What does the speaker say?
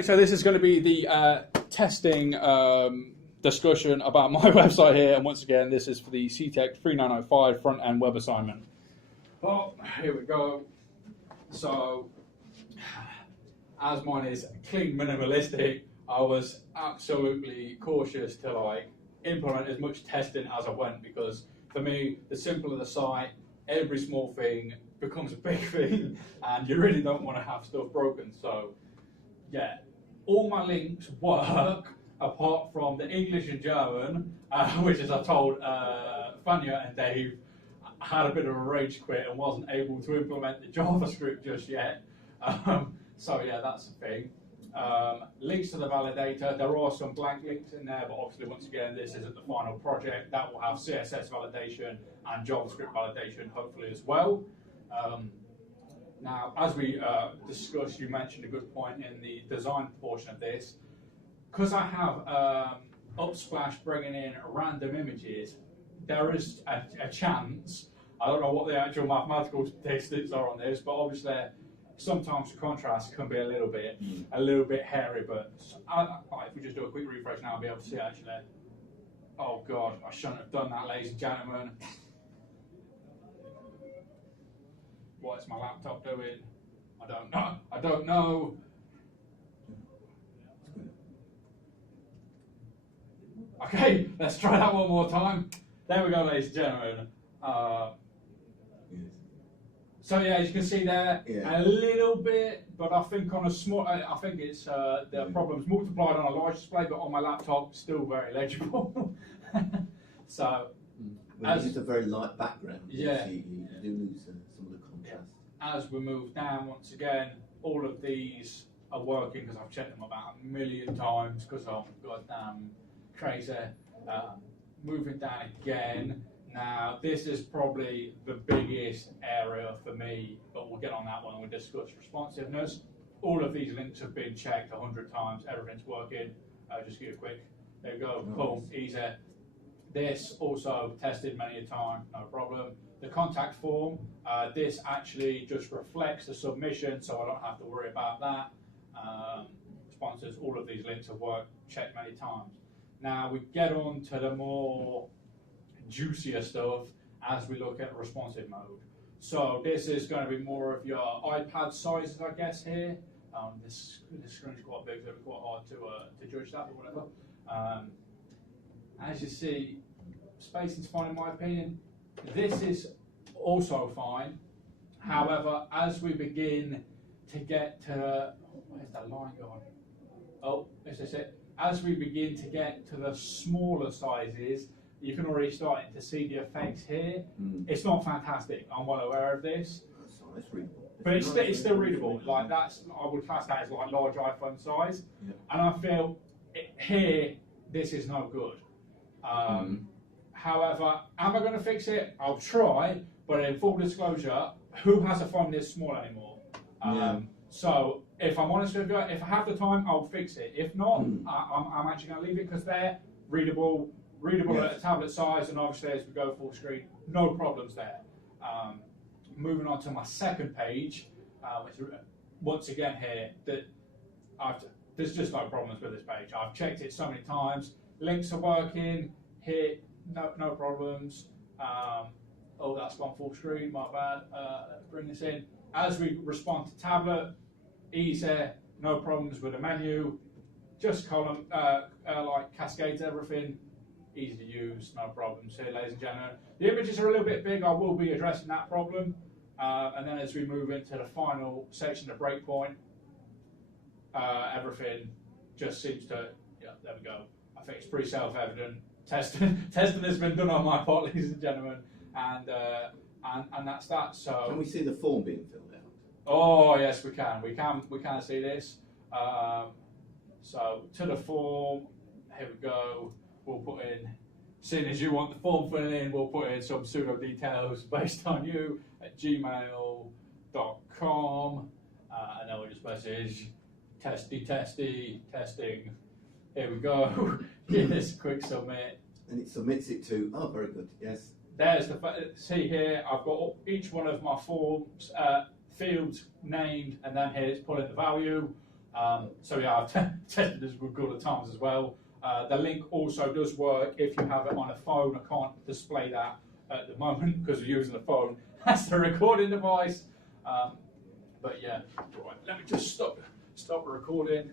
So this is going to be the testing discussion about my website here, and once again this is for the CTEC3905 front-end web assignment. Well, here we go. So, as mine is clean minimalistic, I was absolutely cautious to implement as much testing as I went, because for me, the simpler the site, every small thing becomes a big thing, and you really don't want to have stuff broken. So, yeah, all my links work apart from the English and German, which, as I told Fania and Dave, had a bit of a rage quit and wasn't able to implement the JavaScript just yet. So yeah, that's the thing. Links to the validator. There are some blank links in there, but obviously, once again, this isn't the final project. That will have CSS validation and JavaScript validation, hopefully, as well. Now, as we discussed, you mentioned a good point in the design portion of this. Because I have Upsplash bringing in random images, there is a chance, I don't know what the actual mathematical statistics are on this, but obviously sometimes contrast can be a little bit hairy, but if we just do a quick refresh now, I'll be able to see actually. Oh God, I shouldn't have done that, ladies and gentlemen. What is my laptop doing? I don't know. Okay, let's try that one more time. There we go, ladies and gentlemen. So yeah, as you can see there, a little bit, but I think on a small, I think it's the problem's multiplied on a large display, but on my laptop, still very legible. So, as it's a very light background, yeah, you do lose some of the contrast. As we move down, once again, all of these are working because I've checked them about 1 million times because I'm goddamn crazy. Moving down again. Now, this is probably the biggest area for me, but we'll get on that one when we discuss responsiveness. All of these links have been checked 100 times, everything's working. Just give you a quick, there you go, boom, easy. This also tested many a time, no problem. The contact form, this actually just reflects the submission, so I don't have to worry about that. Sponsors, all of these links have worked, checked many times. Now we get on to the more juicier stuff as we look at responsive mode. So this is going to be more of your iPad sizes, I guess, here. This screen's quite big, so it's quite hard to judge that, but whatever. As you see, spacing's fine in my opinion. This is also fine. However, as we begin to get to, where's that line going? Oh, this is it. As we begin to get to the smaller sizes, you can already start to see the effects here. It's not fantastic, I'm well aware of this. It's readable. But it's still readable. Like that's, I would class that as like large iPhone size. Yeah. And I feel here, this is no good. However, am I going to fix it? I'll try, but in full disclosure, who has a phone this small anymore? So if I'm honest with you, if I have the time, I'll fix it. If not, I'm actually going to leave it because they're readable at a tablet size, and obviously as we go full screen, no problems there. Moving on to my second page, which once again here, there's just no problems with this page. I've checked it so many times. Links are working. Here, no problems. Oh, that's gone full screen, my bad. Let's bring this in. As we respond to tablet, easy, no problems with the menu. Just column, like cascades everything. Easy to use, no problems here, ladies and gentlemen. The images are a little bit big, I will be addressing that problem. And then as we move into the final section of breakpoint, everything just seems to, yeah, there we go. I think it's pretty self-evident. Testing has been done on my part, ladies and gentlemen, and that's that. So can we see the form being filled out? Oh yes, we can. We can see this. So to the form, here we go. We'll put in, seeing as you want the form filling in, we'll put in some pseudo details based on you at gmail.com, and then we'll just message testing. Here we go. Yes, quick submit. And it submits it to, oh, very good, yes. There's the, see here, I've got each one of my forms, fields named, and then here it's pulling the value. So yeah, I've tested this with good at times as well. The link also does work if you have it on a phone. I can't display that at the moment because we're using the phone as the recording device. But yeah, right, let me just stop recording.